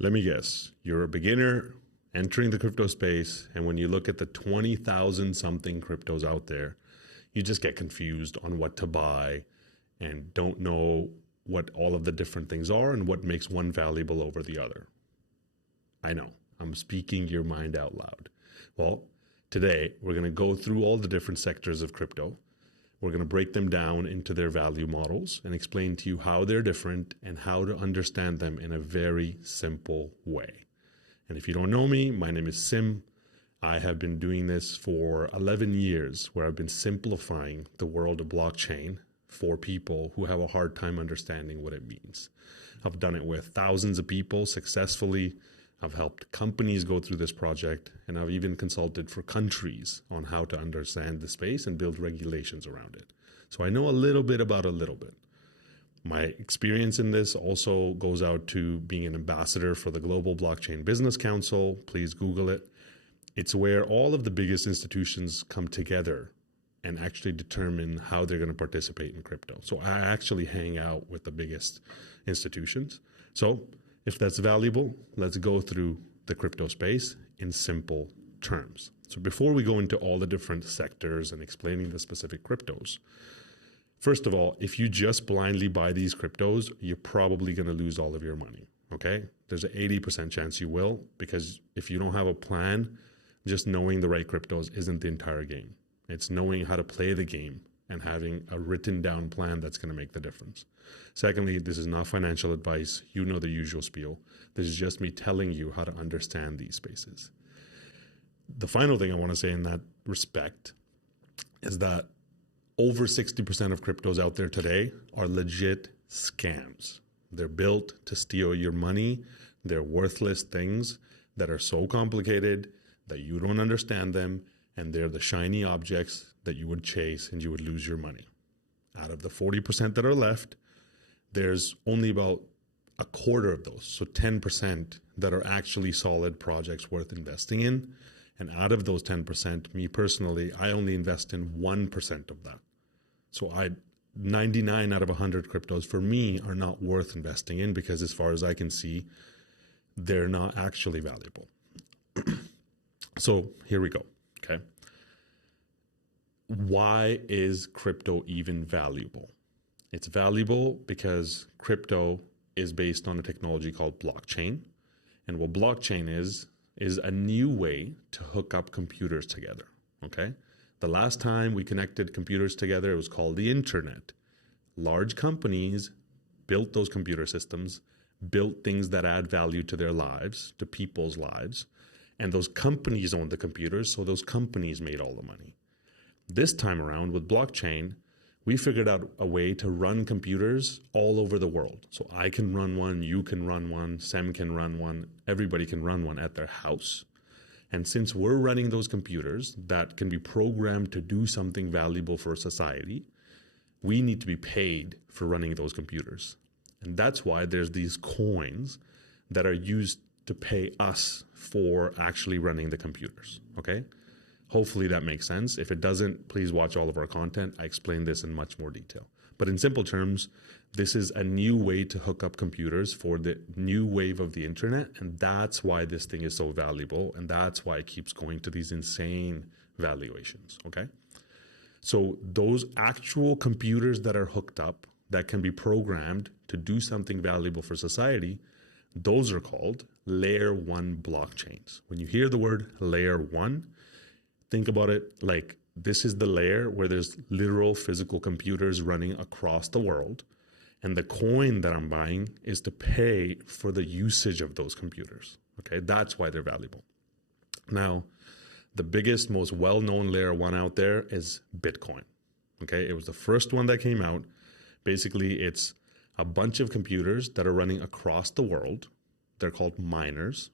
Let me guess, you're a beginner entering the crypto space, and when you look at the 20,000 something cryptos out there, you just get confused on what to buy and don't know what all of the different things are and what makes one valuable over the other. I know, I'm speaking your mind out loud. Well, today we're going to go through all the different sectors of crypto. We're going to break them down into their value models and explain to you how they're different and how to understand them in a very simple way. And if you don't know me, my name is Sim. I have been doing this for 11 years, where I've been simplifying the world of blockchain for people who have a hard time understanding what it means. I've done it with thousands of people successfully. I've helped companies go through this project, and I've even consulted for countries on how to understand the space and build regulations around it. So I know a little bit about a little bit. My experience in this also goes out to being an ambassador for the Global Blockchain Business Council. Please Google it. It's where all of the biggest institutions come together and actually determine how they're going to participate in crypto. So I actually hang out with the biggest institutions. So if that's valuable, let's go through the crypto space in simple terms. So before we go into all the different sectors and explaining the specific cryptos, first of all, if you just blindly buy these cryptos, you're probably going to lose all of your money, okay? There's an 80% chance you will, because if you don't have a plan, just knowing the right cryptos isn't the entire game. It's knowing how to play the game and having a written down plan that's going to make the difference. Secondly, this is not financial advice. You know the usual spiel. This is just me telling you how to understand these spaces. The final thing I want to say in that respect is that over 60% of cryptos out there today are legit scams. They're built to steal your money. They're worthless things that are so complicated that you don't understand them, and they're the shiny objects that you would chase and you would lose your money. Out of the 40% that are left, there's only about a quarter of those, so 10%, that are actually solid projects worth investing in. And out of those 10%, me personally, I only invest in 1% of that. So 99 out of 100 cryptos for me are not worth investing in, because as far as I can see, they're not actually valuable. So here we go, okay? Why is crypto even valuable? It's valuable because crypto is based on a technology called blockchain. And what blockchain is a new way to hook up computers together, okay? The last time we connected computers together, it was called the internet. Large companies built those computer systems, built things that add value to their lives, to people's lives, and those companies owned the computers, so those companies made all the money. This time around with blockchain, we figured out a way to run computers all over the world. So I can run one, you can run one, Sam can run one, everybody can run one at their house. And since we're running those computers that can be programmed to do something valuable for society, we need to be paid for running those computers. And that's why there's these coins that are used to pay us for actually running the computers, okay? Hopefully that makes sense. If it doesn't, please watch all of our content. I explain this in much more detail. But in simple terms, this is a new way to hook up computers for the new wave of the internet, and that's why this thing is so valuable, and that's why it keeps going to these insane valuations, okay? So those actual computers that are hooked up, that can be programmed to do something valuable for society, those are called layer 1 blockchains. When you hear the word layer 1, think about it like this is the layer where there's literal physical computers running across the world. And the coin that I'm buying is to pay for the usage of those computers. Okay, that's why they're valuable. Now, the biggest, most well-known layer 1 out there is Bitcoin. Okay, it was the first one that came out. Basically, it's a bunch of computers that are running across the world. They're called miners.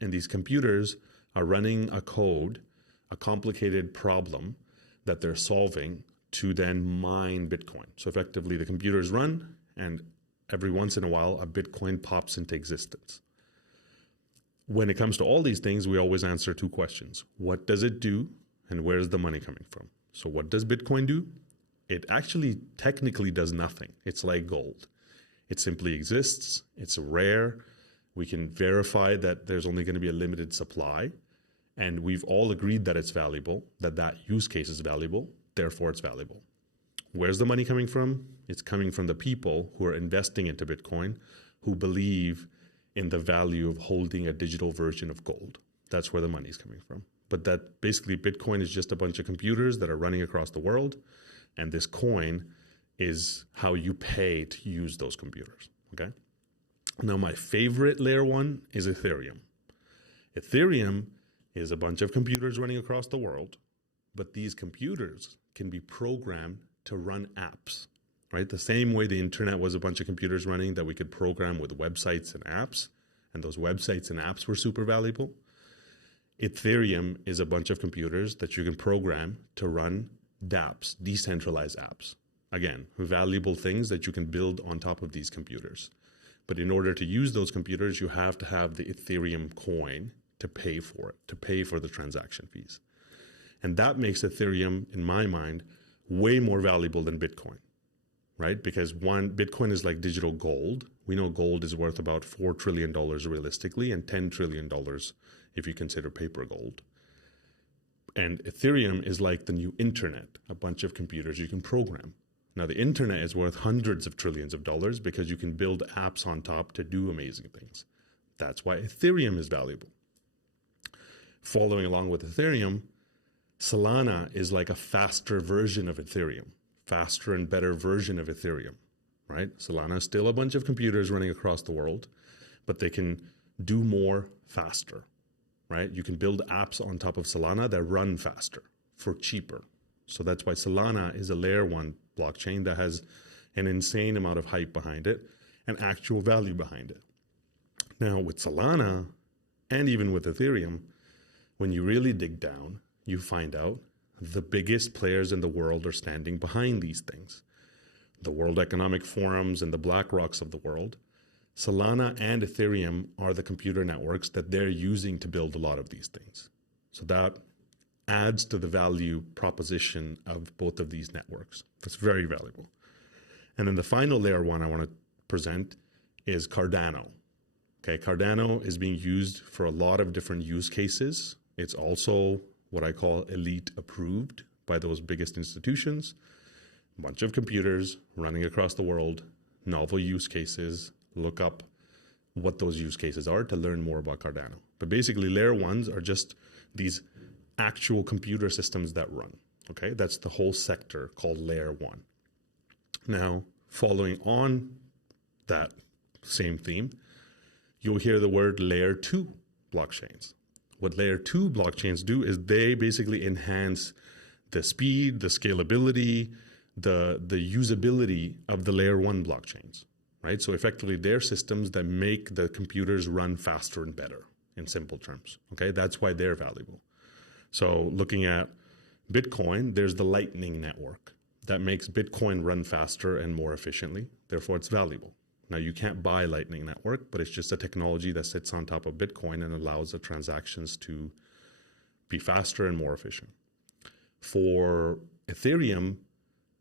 And these computers are running a code, a complicated problem that they're solving to then mine Bitcoin. So effectively, the computers run, and every once in a while, a Bitcoin pops into existence. When it comes to all these things, we always answer 2 questions. What does it do, and where's the money coming from? So what does Bitcoin do? It actually technically does nothing. It's like gold. It simply exists. It's rare. We can verify that there's only going to be a limited supply. And we've all agreed that it's valuable, that that use case is valuable, therefore it's valuable. Where's the money coming from? It's coming from the people who are investing into Bitcoin, who believe in the value of holding a digital version of gold. That's where the money's coming from. But that basically Bitcoin is just a bunch of computers that are running across the world. And this coin is how you pay to use those computers, okay? Now, my favorite layer one is Ethereum. Ethereum is a bunch of computers running across the world, but these computers can be programmed to run apps, right? The same way the internet was a bunch of computers running that we could program with websites and apps, and those websites and apps were super valuable. Ethereum is a bunch of computers that you can program to run dApps, decentralized apps. Again, valuable things that you can build on top of these computers. But in order to use those computers, you have to have the Ethereum coin to pay for it, to pay for the transaction fees. And that makes Ethereum, in my mind, way more valuable than Bitcoin, right? Because one, Bitcoin is like digital gold. We know gold is worth about $4 trillion realistically and $10 trillion if you consider paper gold. And Ethereum is like the new internet, a bunch of computers you can program. Now, the internet is worth hundreds of trillions of dollars because you can build apps on top to do amazing things. That's why Ethereum is valuable. Following along with Ethereum, Solana is like a faster version of Ethereum, faster and better version of Ethereum, right? Solana is still a bunch of computers running across the world, but they can do more faster, right? You can build apps on top of Solana that run faster for cheaper. So that's why Solana is a layer one blockchain that has an insane amount of hype behind it and actual value behind it. Now with Solana and even with Ethereum, when you really dig down, you find out the biggest players in the world are standing behind these things. The World Economic Forums and the BlackRocks of the world. Solana and Ethereum are the computer networks that they're using to build a lot of these things. So that adds to the value proposition of both of these networks. That's very valuable. And then the final layer one I want to present is Cardano. Okay, Cardano is being used for a lot of different use cases. It's also what I call elite approved by those biggest institutions. A bunch of computers running across the world, novel use cases. Look up what those use cases are to learn more about Cardano. But basically, layer ones are just these actual computer systems that run. Okay, that's the whole sector called layer one. Now, following on that same theme, you'll hear the word layer two blockchains. What layer two blockchains do is they basically enhance the speed, the scalability, the usability of the layer one blockchains, right? So effectively, they're systems that make the computers run faster and better in simple terms, okay? That's why they're valuable. So looking at Bitcoin, there's the Lightning Network that makes Bitcoin run faster and more efficiently. Therefore, it's valuable. Now, you can't buy Lightning Network, but it's just a technology that sits on top of Bitcoin and allows the transactions to be faster and more efficient. For Ethereum,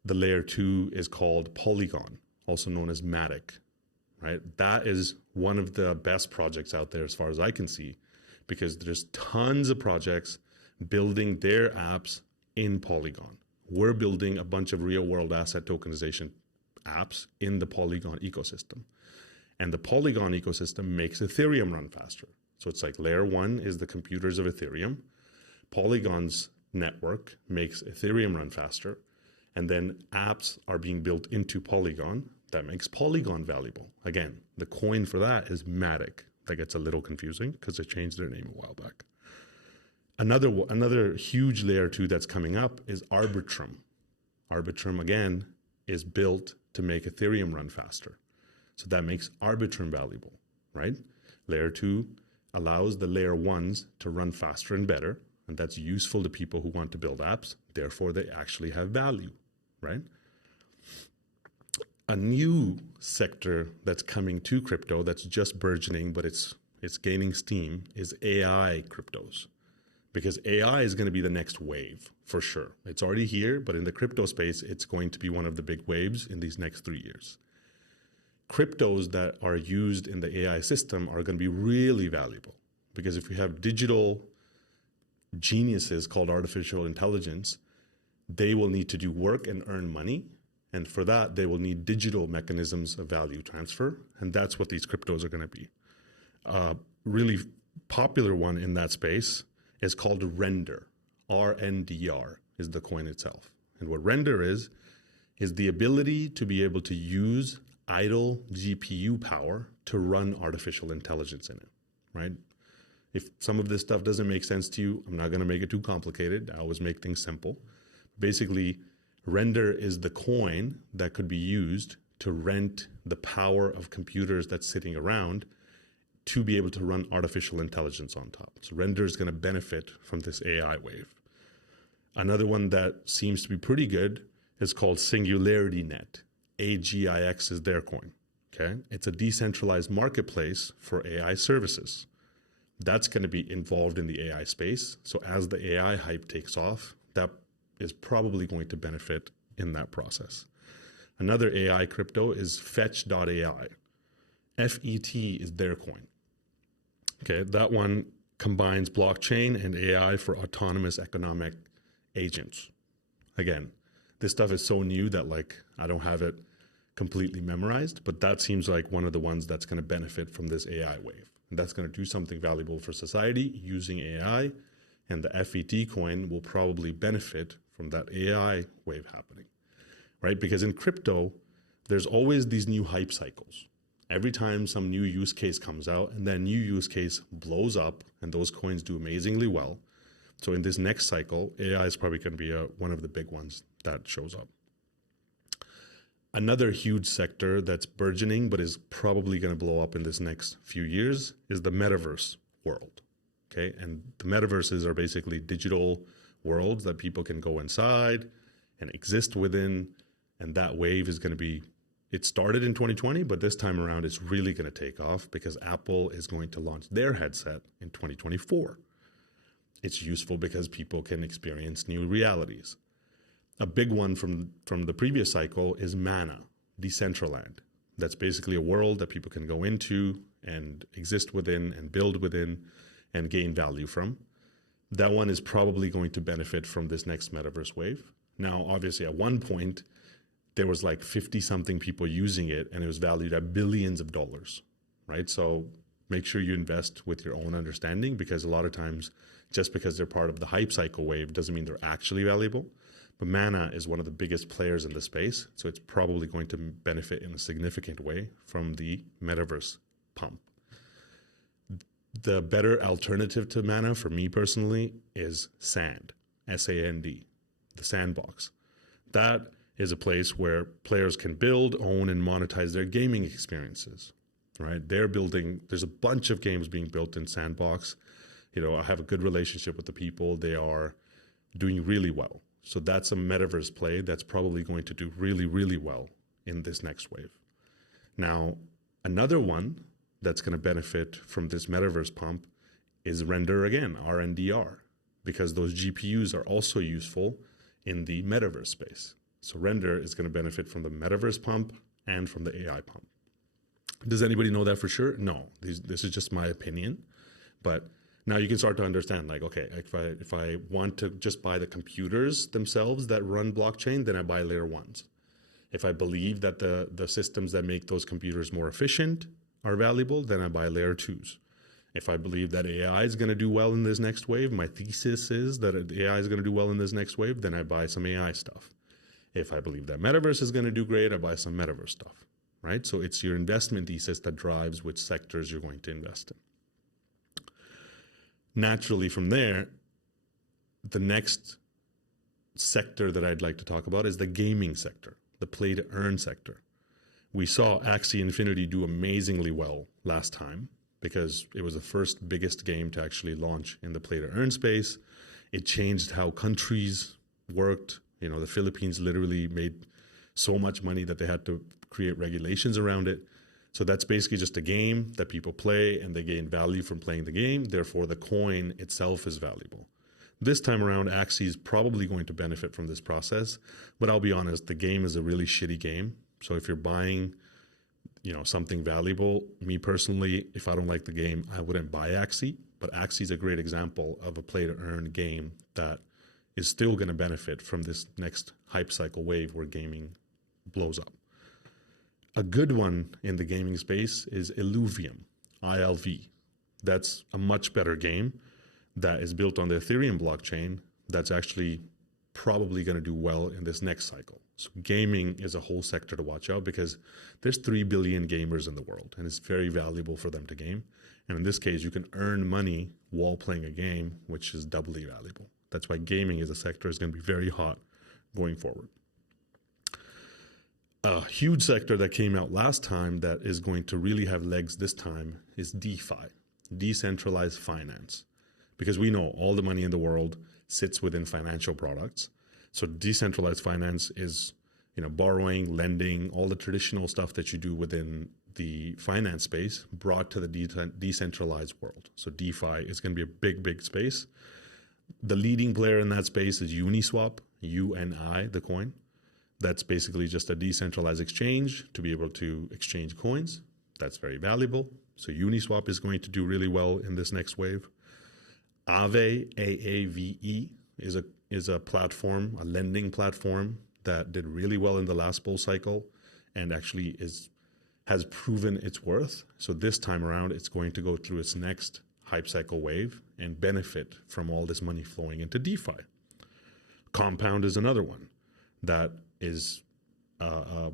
the layer two is called Polygon, also known as Matic, right? That is one of the best projects out there as far as I can see, because there's tons of projects building their apps in Polygon. We're building a bunch of real world asset tokenization apps in the Polygon ecosystem. And the Polygon ecosystem makes Ethereum run faster. So it's like layer one is the computers of Ethereum. Polygon's network makes Ethereum run faster. And then apps are being built into Polygon that makes Polygon valuable. Again, the coin for that is Matic. That gets a little confusing because they changed their name a while back. Another huge layer two that's coming up is Arbitrum. Arbitrum, again, is built to make Ethereum run faster. So that makes Arbitrum valuable, right? Layer two allows the layer ones to run faster and better, and that's useful to people who want to build apps. Therefore, they actually have value, right? A new sector that's coming to crypto that's just burgeoning, but it's gaining steam, is AI cryptos. Because AI is going to be the next wave, for sure. It's already here, but in the crypto space, it's going to be one of the big waves in these next 3 years. cryptos that are used in the AI system are going to be really valuable, because if you have digital geniuses called artificial intelligence, they will need to do work and earn money. And for that, they will need digital mechanisms of value transfer. And that's what these cryptos are going to be. Really popular one in that space is called Render. RNDR is the coin itself. And what Render is the ability to be able to use idle GPU power to run artificial intelligence in it, right? If some of this stuff doesn't make sense to you, I'm not going to make it too complicated. I always make things simple. Basically, Render is the coin that could be used to rent the power of computers that's sitting around to be able to run artificial intelligence on top. So Render is going to benefit from this AI wave. Another one that seems to be pretty good is called Singularity Net. AGIX is their coin. Okay, it's a decentralized marketplace for AI services. That's going to be involved in the AI space. So as the AI hype takes off, that is probably going to benefit in that process. Another AI crypto is Fetch.ai. FET is their coin. Okay, that one combines blockchain and AI for autonomous economic agents. Again, this stuff is so new that I don't have it completely memorized, but that seems like one of the ones that's going to benefit from this AI wave. And that's going to do something valuable for society using AI, and the FET coin will probably benefit from that AI wave happening, right? Because in crypto, there's always these new hype cycles. Every time some new use case comes out and that new use case blows up and those coins do amazingly well. So in this next cycle, AI is probably going to be one of the big ones that shows up. Another huge sector that's burgeoning but is probably going to blow up in this next few years is the Metaverse world. Okay, and the metaverses are basically digital worlds that people can go inside and exist within, and that wave is going to be, it started in 2020, but this time around it's really going to take off because Apple is going to launch their headset in 2024. It's useful because people can experience new realities. A big one from the previous cycle is Mana, Decentraland. That's basically a world that people can go into and exist within and build within and gain value from. That one is probably going to benefit from this next metaverse wave. Now, obviously, at one point, there was 50-something people using it, and it was valued at billions of dollars, right? So make sure you invest with your own understanding, because a lot of times, just because they're part of the hype cycle wave doesn't mean they're actually valuable. But Mana is one of the biggest players in the space, so it's probably going to benefit in a significant way from the metaverse pump. The better alternative to Mana for me personally is Sand, S-A-N-D, the sandbox. That is a place where players can build, own, and monetize their gaming experiences, right? There's a bunch of games being built in Sandbox. I have a good relationship with the people. They are doing really well. So that's a metaverse play that's probably going to do really, really well in this next wave. Now, another one that's going to benefit from this metaverse pump is Render again, RNDR, because those GPUs are also useful in the metaverse space. So Render is going to benefit from the metaverse pump and from the AI pump. Does anybody know that for sure? No, this is just my opinion. But now you can start to understand, okay, if I want to just buy the computers themselves that run blockchain, then I buy layer ones. If I believe that the systems that make those computers more efficient are valuable, then I buy layer twos. If I believe that AI is going to do well in this next wave, my thesis is that AI is going to do well in this next wave, then I buy some AI stuff. If I believe that metaverse is going to do great, I buy some metaverse stuff, right? So it's your investment thesis that drives which sectors you're going to invest in. Naturally, from there, the next sector that I'd like to talk about is the gaming sector, the play-to-earn sector. We saw Axie Infinity do amazingly well last time because it was the first biggest game to actually launch in the play-to-earn space. It changed how countries worked. The Philippines literally made so much money that they had to create regulations around it. So that's basically just a game that people play and they gain value from playing the game. Therefore, the coin itself is valuable. This time around, Axie is probably going to benefit from this process. But I'll be honest, the game is a really shitty game. So if you're buying something valuable. Me personally, if I don't like the game, I wouldn't buy Axie. But Axie is a great example of a play-to-earn game that is still going to benefit from this next hype cycle wave where gaming blows up. A good one in the gaming space is Illuvium, ILV. That's a much better game that is built on the Ethereum blockchain that's actually probably going to do well in this next cycle. So gaming is a whole sector to watch out because there's 3 billion gamers in the world, and it's very valuable for them to game. And in this case, you can earn money while playing a game, which is doubly valuable. That's why gaming as a sector is going to be very hot going forward. A huge sector that came out last time that is going to really have legs this time is DeFi, Decentralized Finance, because we know all the money in the world sits within financial products. So decentralized finance is, borrowing, lending, all the traditional stuff that you do within the finance space brought to the decentralized world. So DeFi is going to be a big, big space. The leading player in that space is Uniswap, UNI, the coin. That's basically just a decentralized exchange to be able to exchange coins. That's very valuable. So Uniswap is going to do really well in this next wave. Aave, AAVE, is a platform, a lending platform that did really well in the last bull cycle and actually has proven its worth. So this time around, it's going to go through its next hype cycle wave and benefit from all this money flowing into DeFi. Compound is another one that is a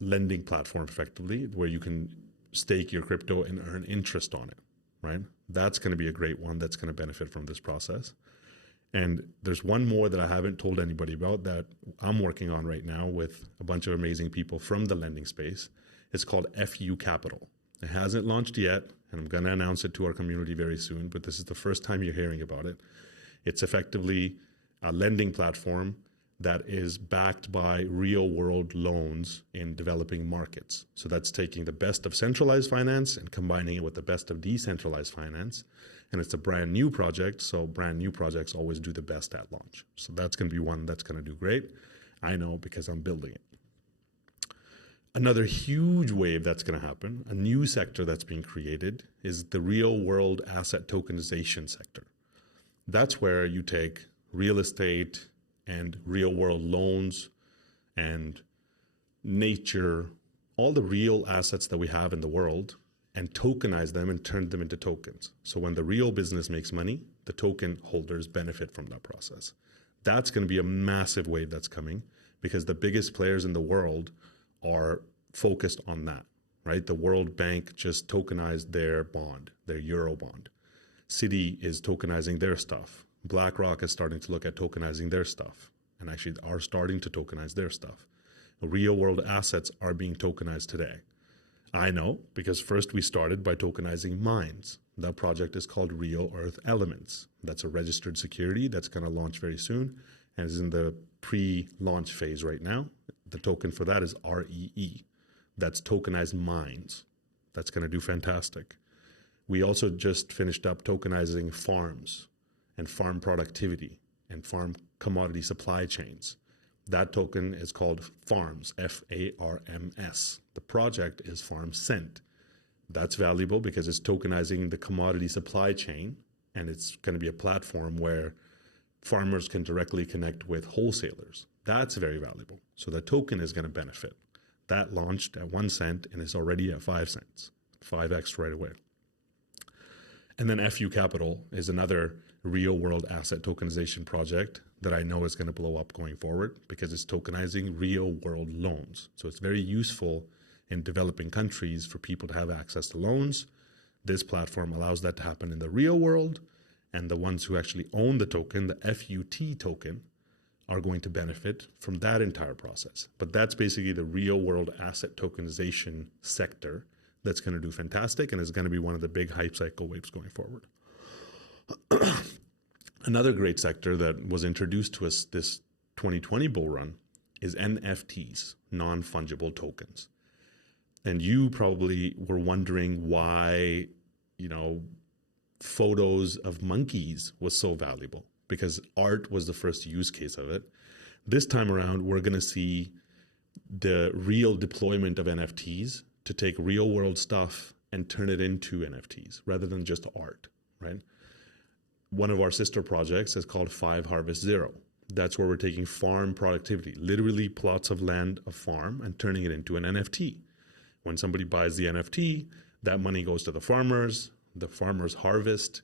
lending platform effectively where you can stake your crypto and earn interest on it, right? That's going to be a great one that's going to benefit from this process. And there's one more that I haven't told anybody about that I'm working on right now with a bunch of amazing people from the lending space. It's called FU Capital. It hasn't launched yet, and I'm going to announce it to our community very soon, but this is the first time you're hearing about it. It's effectively a lending platform that is backed by real-world loans in developing markets. So that's taking the best of centralized finance and combining it with the best of decentralized finance. And it's a brand new project, so brand new projects always do the best at launch. So that's going to be one that's going to do great. I know because I'm building it. Another huge wave that's going to happen, a new sector that's being created, is the real-world asset tokenization sector. That's where you take real estate and real-world loans and nature, all the real assets that we have in the world, and tokenize them and turn them into tokens. So when the real business makes money, the token holders benefit from that process. That's going to be a massive wave that's coming because the biggest players in the world are focused on that, right? The World Bank just tokenized their bond, their Euro bond. Citi is tokenizing their stuff. BlackRock is starting to look at tokenizing their stuff and actually are starting to tokenize their stuff. Real world assets are being tokenized today. I know because first we started by tokenizing mines. That project is called Real Earth Elements. That's a registered security that's going to launch very soon and is in the pre-launch phase right now. The token for that is REE. That's tokenized mines. That's going to do fantastic. We also just finished up tokenizing farms and farm productivity and farm commodity supply chains. That token is called FARMS, FARMS. The project is FarmCent. That's valuable because it's tokenizing the commodity supply chain, and it's going to be a platform where farmers can directly connect with wholesalers. That's very valuable. So the token is going to benefit. That launched at 1 cent and is already at 5 cents, 5x right away. And then FU Capital is another real-world asset tokenization project that I know is going to blow up going forward because it's tokenizing real-world loans. So it's very useful in developing countries for people to have access to loans. This platform allows that to happen in the real world, and the ones who actually own the token, the FUT token, are going to benefit from that entire process. But that's basically the real-world asset tokenization sector that's going to do fantastic and is going to be one of the big hype cycle waves going forward. Another great sector that was introduced to us this 2020 bull run is NFTs, non-fungible tokens. And you probably were wondering why, photos of monkeys was so valuable because art was the first use case of it. This time around, we're going to see the real deployment of NFTs to take real world stuff and turn it into NFTs rather than just art, right? One of our sister projects is called 5 Harvest Zero. That's where we're taking farm productivity, literally plots of land, a farm, and turning it into an NFT. When somebody buys the NFT, that money goes to the farmers harvest,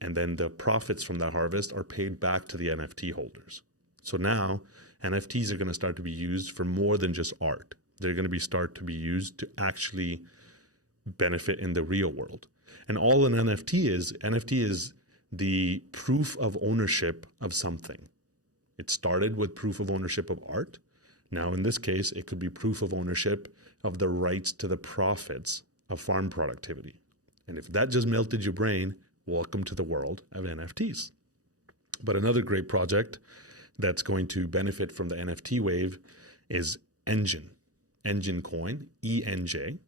and then the profits from that harvest are paid back to the NFT holders. So now NFTs are going to start to be used for more than just art. They're going to start to be used to actually benefit in the real world. And all an NFT is the proof of ownership of something. It started with proof of ownership of art. Now, in this case, it could be proof of ownership of the rights to the profits of farm productivity. And if that just melted your brain, welcome to the world of NFTs. But another great project that's going to benefit from the NFT wave is Engine Coin, ENJ.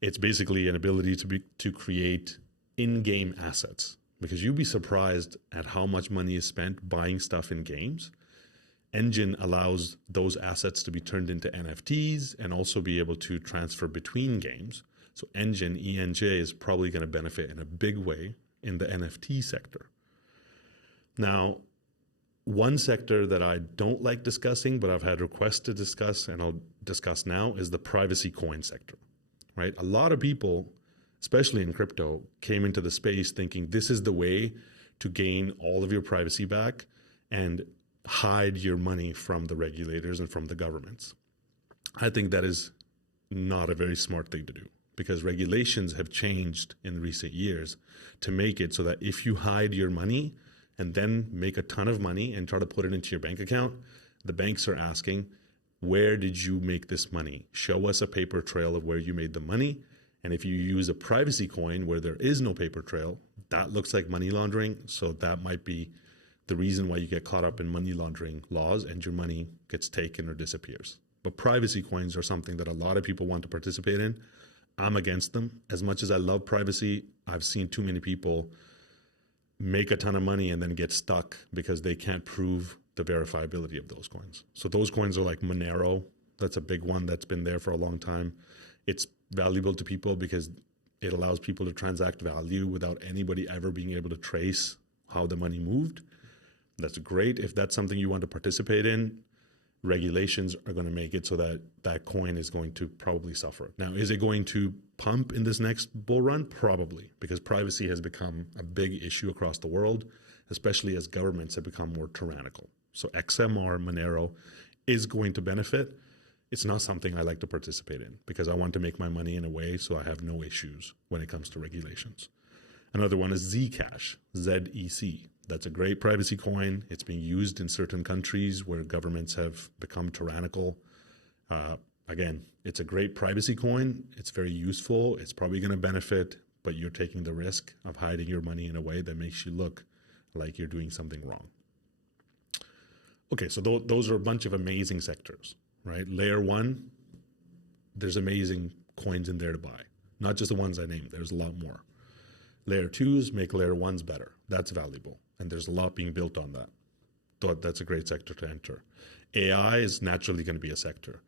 It's basically an ability to create in-game assets, because you'd be surprised at how much money is spent buying stuff in games. Engine allows those assets to be turned into NFTs and also be able to transfer between games. So Engine, ENJ, is probably going to benefit in a big way in the NFT sector. Now, one sector that I don't like discussing, but I've had requests to discuss, and I'll discuss now, is the privacy coin sector, right? A lot of people, especially in crypto, came into the space thinking this is the way to gain all of your privacy back and hide your money from the regulators and from the governments. I think that is not a very smart thing to do, because regulations have changed in recent years to make it so that if you hide your money and then make a ton of money and try to put it into your bank account, the banks are asking, where did you make this money? Show us a paper trail of where you made the money. And if you use a privacy coin where there is no paper trail, that looks like money laundering. So that might be the reason why you get caught up in money laundering laws and your money gets taken or disappears. But privacy coins are something that a lot of people want to participate in. I'm against them. As much as I love privacy, I've seen too many people make a ton of money and then get stuck because they can't prove the verifiability of those coins. So those coins are like Monero. That's a big one that's been there for a long time. It's valuable to people because it allows people to transact value without anybody ever being able to trace how the money moved. That's great. If that's something you want to participate in, regulations are going to make it so that that coin is going to probably suffer. Now, is it going to pump in this next bull run? Probably, because privacy has become a big issue across the world, especially as governments have become more tyrannical. So XMR, Monero, is going to benefit. It's not something I like to participate in because I want to make my money in a way so I have no issues when it comes to regulations. Another one is Zcash, ZEC. That's a great privacy coin. It's being used in certain countries where governments have become tyrannical. Again, it's a great privacy coin. It's very useful. It's probably going to benefit, but you're taking the risk of hiding your money in a way that makes you look like you're doing something wrong. Okay, so those are a bunch of amazing sectors, right? Layer one, there's amazing coins in there to buy. Not just the ones I named. There's a lot more. Layer twos make layer ones better. That's valuable. And there's a lot being built on that. Thought that's a great sector to enter. AI is naturally going to be a sector.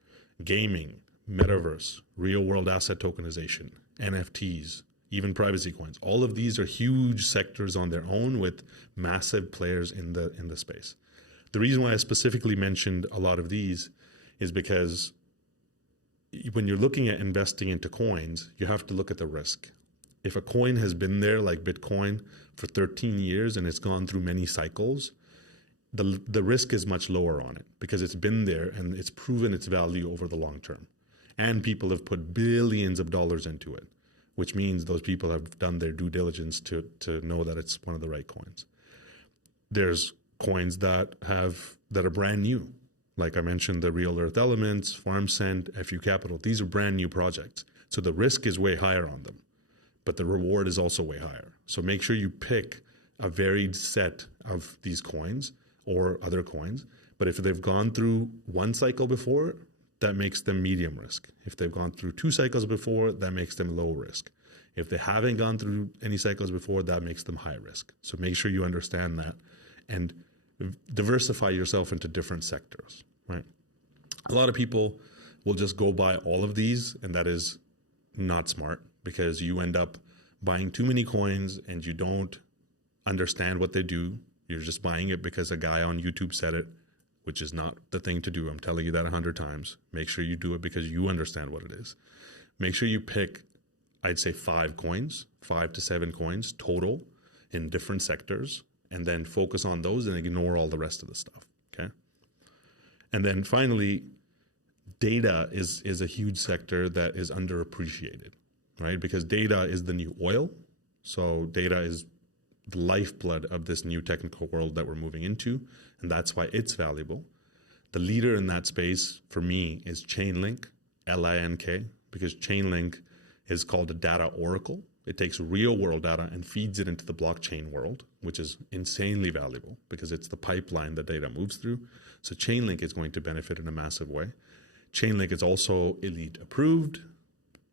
Gaming, metaverse, real world asset tokenization, NFTs, even privacy coins. All of these are huge sectors on their own with massive players in the space. The reason why I specifically mentioned a lot of these is because when you're looking at investing into coins, you have to look at the risk. If a coin has been there, like Bitcoin, for 13 years and it's gone through many cycles, the risk is much lower on it because it's been there and it's proven its value over the long term. And people have put billions of dollars into it, which means those people have done their due diligence to know that it's one of the right coins. There's coins that are brand new. Like I mentioned, the Real Earth Elements, FarmSend, FU Capital. These are brand new projects. So the risk is way higher on them, but the reward is also way higher. So make sure you pick a varied set of these coins or other coins. But if they've gone through one cycle before, that makes them medium risk. If they've gone through 2 cycles before, that makes them low risk. If they haven't gone through any cycles before, that makes them high risk. So make sure you understand that and diversify yourself into different sectors, right? A lot of people will just go buy all of these, and that is not smart, because you end up buying too many coins and you don't understand what they do. You're just buying it because a guy on YouTube said it, which is not the thing to do. I'm telling you that 100 times. Make sure you do it because you understand what it is. Make sure you pick, I'd say 5 to 7 coins total in different sectors, and then focus on those and ignore all the rest of the stuff, okay? And then finally, data is a huge sector that is underappreciated, right? Because data is the new oil. So data is the lifeblood of this new technical world that we're moving into, and that's why it's valuable. The leader in that space for me is Chainlink, LINK, because Chainlink is called a data oracle. It takes real world data and feeds it into the blockchain world, which is insanely valuable because it's the pipeline the data moves through. So Chainlink is going to benefit in a massive way. Chainlink is also elite approved.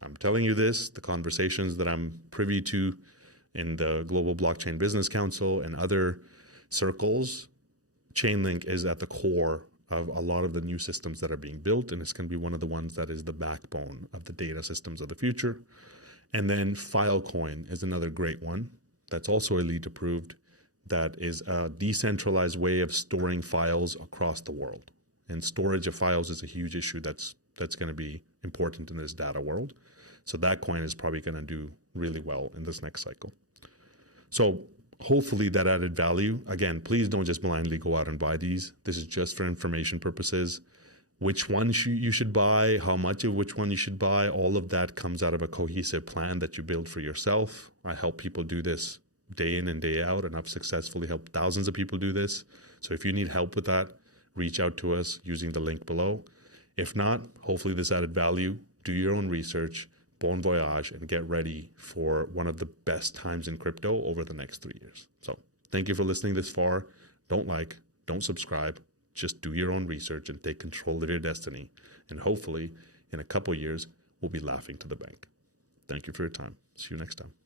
I'm telling you this, the conversations that I'm privy to in the Global Blockchain Business Council and other circles, Chainlink is at the core of a lot of the new systems that are being built, and it's going to be one of the ones that is the backbone of the data systems of the future. And then Filecoin is another great one that's also elite approved, that is a decentralized way of storing files across the world. And storage of files is a huge issue that's going to be important in this data world. So that coin is probably going to do really well in this next cycle. So hopefully that added value. Again, please don't just blindly go out and buy these. This is just for information purposes. Which one you should buy, how much of which one you should buy, all of that comes out of a cohesive plan that you build for yourself. I help people do this day in and day out, and I've successfully helped thousands of people do this. So if you need help with that, reach out to us using the link below. If not, hopefully this added value. Do your own research, bon voyage, and get ready for one of the best times in crypto over the next 3 years. So thank you for listening this far. Don't subscribe. Just do your own research and take control of your destiny. And hopefully in a couple of years, we'll be laughing to the bank. Thank you for your time. See you next time.